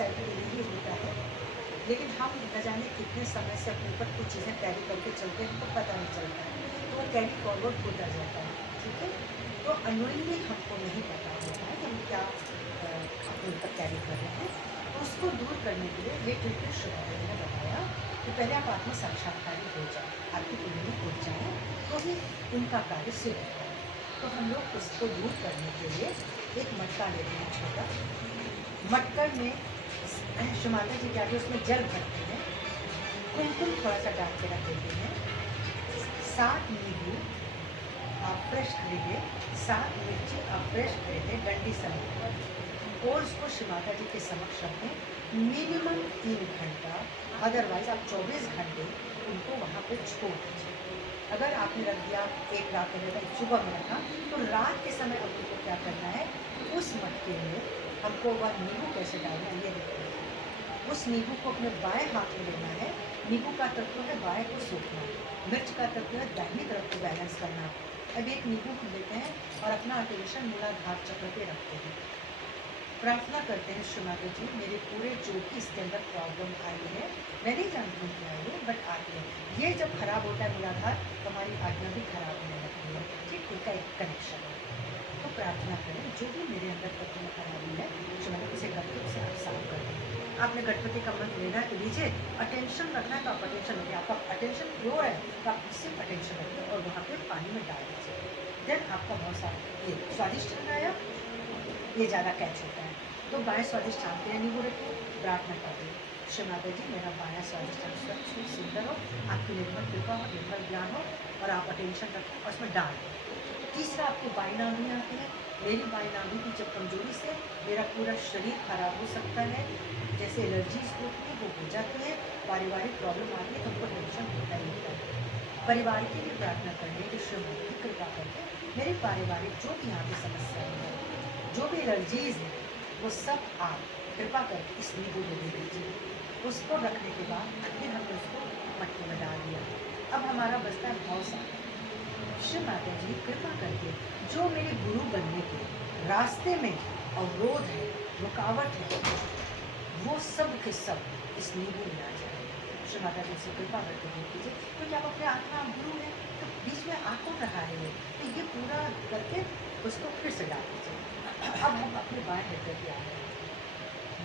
Society में यही होता है, लेकिन हम न जाने कितने समय से अपने ऊपर कुछ चीज़ें कैरी करके चलते हैं, हमको पता नहीं चलता है, तो वो कैरी फॉरवर्ड होता जाता है, ठीक है। तो अनोइंगली हमको नहीं पता होता है कि हम क्या अपने ऊपर कैरी कर रहे हैं। तो उसको दूर करने के लिए ये ट्रीटमेंट शुरू ने बताया कि पहले आप आत्म साक्षात्कारी हो जाए, आपकी कुंडली खुल जाए, तो ही उनका कार्य सिद्ध होगा। तो हम लोग उसको दूर करने के लिए एक मटका लेते हैं छोटा। मटकर में माता जी क्या उसमें जल भरते हैं, कुमकुम थोड़ा सा डाल के रख देते हैं, 7 नींबू आप फ्रेश खरीदे, 7 मिर्ची आप फ्रेश खरीदे डंडी समेत, और उसको श्री माता जी के समक्ष रखें मिनिमम 3 घंटा, अदरवाइज आप 24 घंटे उनको वहाँ पे छोड़ दीजिए। अगर आपने रख दिया एक रात पहले सुबह में रखा, तो रात के समय आपको क्या करना है, उस मटके में हमको वह नींबू कैसे डालना है ये देखना है। उस नींबू को अपने बाएं हाथ में लेना है, नींबू का तत्व है बाएं को सूखना, मिर्च का तत्व है दाहिनी तरफ को बैलेंस करना। अब एक नींबू लेते हैं और अपना अटेंशन मूलाधार चक्र पे रखते हैं, प्रार्थना करते हैं श्री माता जी मेरे पूरे जो भी इसके अंदर प्रॉब्लम आई है, मैं नहीं जानती हूँ क्या है बट आती है, ये जब खराब होता है मूलाधार तो हमारी आज्ञा भी खराब होने लगती है, ठीक, उनका एक कनेक्शन है। तो प्रार्थना करें जो भी मेरे अंदर तत्व में खराबी है श्री माता उसे गणपति से आप साफ कर दें। आपने गणपति का मंत्र लेना है तो लीजिए, अटेंशन रखना है तो आप अटेंशन रखिए, आपका अटेंशन प्योर है तो आप सिर्फ अटेंशन रखिए और वहाँ पे पानी में डाल दीजिए। देन आपका बहुत सारा ये स्वादिष्ट लगाया, ये ज़्यादा कैच होता है, तो बाएं स्वादिष्ट छानते हैं नींबू रखिए, प्रार्थना करिए श्री माता जी मेरा बायां स्वादिष्ट स्वच्छ हो, सुंदर हो, आपकी निर्मल कृपा हो, निर्मल ज्ञान हो, और आप अटेंशन रखें और उसमें डाल दें। तीसरा आपको बाई नाभि आती है, मेरी बाई नाभि की जब कमजोरी से मेरा पूरा शरीर खराब हो सकता है, जैसे एलर्जीज होती है वो हो जाती है, पारिवारिक प्रॉब्लम आती है तो हमको टेंशन होता ही होता है। परिवार के लिए प्रार्थना करने की श्री माता की कृपा करके मेरे पारिवारिक जो भी यहाँ की समस्याएं हैं, जो भी एलर्जीज है, वो सब आप कृपा करके इस नींबू में दे दीजिए। उसको रखने के बाद फिर हमने उसको मटके में डाल दिया। अब हमारा बचता है भाव सागर। श्री माता जी कृपा करके जो मेरे गुरु बनने के रास्ते में अवरोध है, रुकावट है, वो सब के सब इस नींबू में आ जाए। श्री माता जी से कृपा करके देख लीजिए, क्योंकि आप अपने आत्मा गुरु है तो बीच में आ कौन रहा है, तो ये पूरा करके उसको फिर से डाल दीजिए। अब हम अपने बाएं हृदय पे आ गए,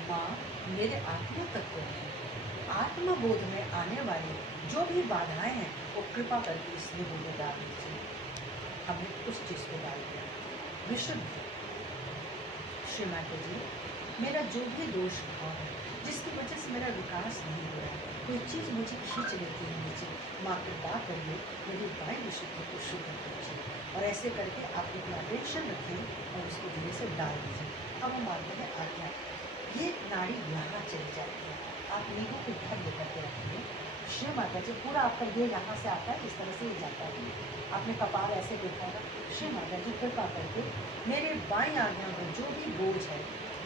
माँ मेरे आत्मा तत्व में आत्मबोध में आने वाली जो भी बाधाएं हैं वो कृपा करके इस नींबू में डाल दीजिए। हमने उस चीज को डाल दिया, विशुद्ध श्री माता जी मेरा जो भी दोष भाव है जिसकी वजह से मेरा विकास नहीं हो रहा है, कोई चीज़ मुझे खींच लेती है नीचे, माँ कृपा करिए मेरी बाएं विशुद्धि को शुद्ध कीजिए, और ऐसे करके आप अपना अटेंशन रखें और उसको धीरे से डाल दीजिए। अब हम मानते हैं आज्ञा, ये नाड़ी यहाँ चली जाती है, आप नींबू को इधर लेकर के रखिए। श्री माता जी पूरा आपका ये यहाँ से आता है, इस तरह से ही जाता है, आपने कपाल ऐसे देखा होगा। श्री माता जी कृपा करके मेरे बाएं आज्ञा में जो भी बोझ है,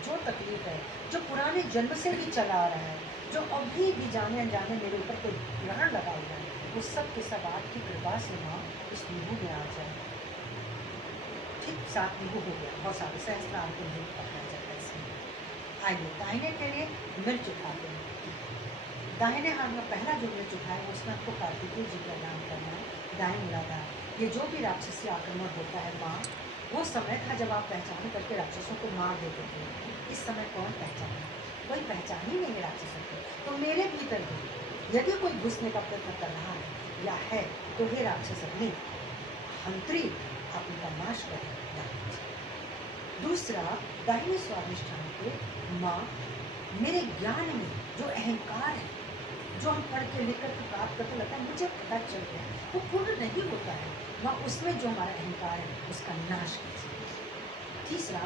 जो तकलीफ है, जो पुराने जन्म से भी चला आ रहा है, जो अभी भी जाने अनजाने मेरे ऊपर कोई ग्रहण लगा हुआ है, वो सब के सब आपकी कृपा से माँ इस नींबू में आ जाए। ठीक 7 नींबू हो गया, बहुत सारे सहस्त्रार को नींबू पकड़ा जाता है इसमें। आइए दाहिने के लिए मिर्च उठाते हैं, दाहिने हाथ में पहला जो मिर्च उठाए उसमें आपको कार्तिकेय जी का नाम करना है, दाएं मूलाधार। ये जो भी राक्षसी आक्रमण होता है माँ, वो समय था जब आप पहचान करके राक्षसों को मार देते थे, इस समय कौन पहचाने, कोई पहचान ही नहीं है राक्षसों को। तो मेरे भीतर भी यदि कोई घुसने का प्रयत्न कर रहा है या है तो हे राक्षस अग्नि अंतरी आप उनका नाश करें। दूसरा दाहिने स्वाधिष्ठान पे माँ मेरे ज्ञान में जो अहंकार है, जो हम पढ़ के लिख कर के प्राप्त करते लगता है मुझे पता चल गया, वो पूर्ण नहीं होता है, माँ उसमें जो हमारा अहंकार है उसका नाश कीजिए। तीसरा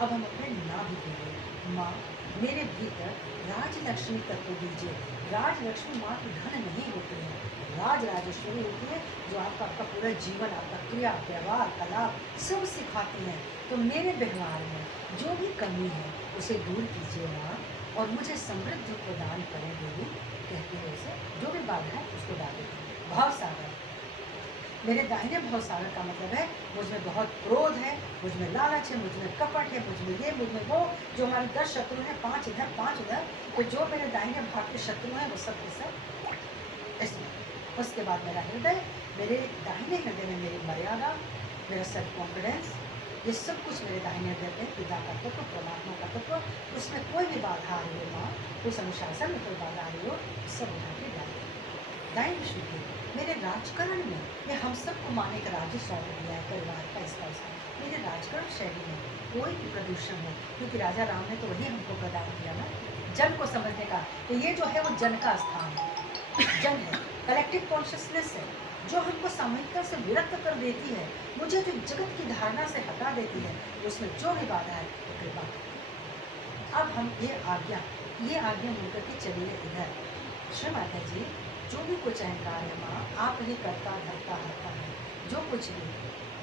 अब हम अपने नाभि के लिए माँ मेरे भीतर राजलक्ष्मी तत्व दीजिए। राजलक्ष्मी मात्र धन नहीं होती है, राज राजेश्वरी होती है, जो आपका पूरा जीवन, आपका क्रिया व्यवहार कला सब सिखाती हैं। तो मेरे व्यवहार में जो भी कमी है उसे दूर कीजिए माँ, और मुझे समृद्धि प्रदान करें देवी, कहते हैं उसे जो भी बाधा है उसको डाल देती। भाव सागर मेरे दाहिने बहुत सारा का मतलब है मुझ में बहुत क्रोध है, मुझ में लालच है, मुझ में कपट है, मुझ में ये, मुझ में वो। जो हमारे 10 शत्रु हैं, 5 इधर 5 उधर, तो जो मेरे दाहिने भाग के शत्रु हैं वो सब के सब इसमें। उसके बाद मेरा हृदय, मेरे दाहिने हृदय में मेरी मर्यादा, मेरा सेल्फ कॉन्फिडेंस, ये सब कुछ मेरे दाहिने हृदय में पिता का तत्व, परमात्मा का तत्व। उसमें कोई भी बाधा आ रही हो माँ, उस अनुशासन में कोई बाधा आ रही हो, सब उठा के डाल दाएं विशुद्धि। मेरे राजकरण में ये हम सबको माँ ने एक राज्य सौंप दिया है, परिवार का, इसका। मेरे राजकरण शैली में कोई भी प्रदूषण हो, क्योंकि राजा राम ने तो वही हमको प्रदान किया ना, जन को समझने का। तो ये जो है वो जन का स्थान है, जन है, कलेक्टिव कॉन्शियसनेस है, जो हमको सामूहिकता से विरक्त कर देती है, मुझे जो जगत की धारणा से हटा देती है, उसमें जो भी बाधा है वो कृपा। अब हम ये आज्ञा मिलकर के चलिए इधर। श्री माता जी, जो भी कुछ अहंकार है माँ, आप ही करता धरता हरता है। जो कुछ भी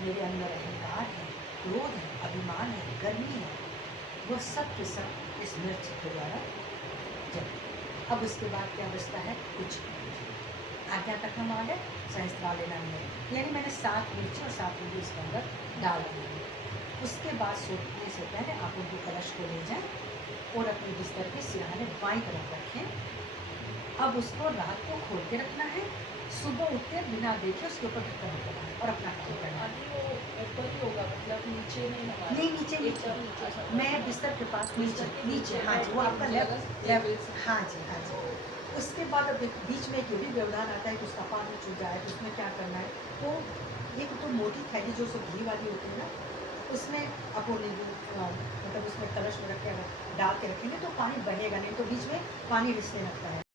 मेरे अंदर अहंकार है, क्रोध है, अभिमान है, गर्मी है, वो सब के सब इस मिर्च के द्वारा जल। अब उसके बाद क्या बचता है? कुछ आज्ञा तक हम आ गए, सहस्त्रार लेना नहीं, यानी मैंने 7 मिर्ची और 7 नींबू इसके अंदर डाल दिए। उसके बाद सोने से पहले आप उनको कलश को ले जाएं और अपने बिस्तर के सिरहाने बाईं तरफ रखें। अब उसको रात को खोल के रखना है, सुबह उठते बिना देखे उसके ऊपर ढक्कन रखना है और अपना काम करना है। अभी वो ऊपर ही होगा, मतलब नीचे नहीं हमारे? नहीं, नीचे एकदम नीचे सब। मैं बिस्तर के पास बिस्तर के नीचे, हाँ जी, वो आपका लेफ्ट, हाँ जी। उसके बाद अब बीच में एक ये भी व्यवधान आता है कि उसका पानी छूट जाए, तो उसमें क्या करना है? तो एक तो मोटी थैली जो सो घी वाली होती है ना, उसमें आप वो नींबू मतलब उसमें कलश में रख के अगर डाल के रखेंगे तो पानी बहेगा नहीं, तो बीच में पानी रिसने लगता है।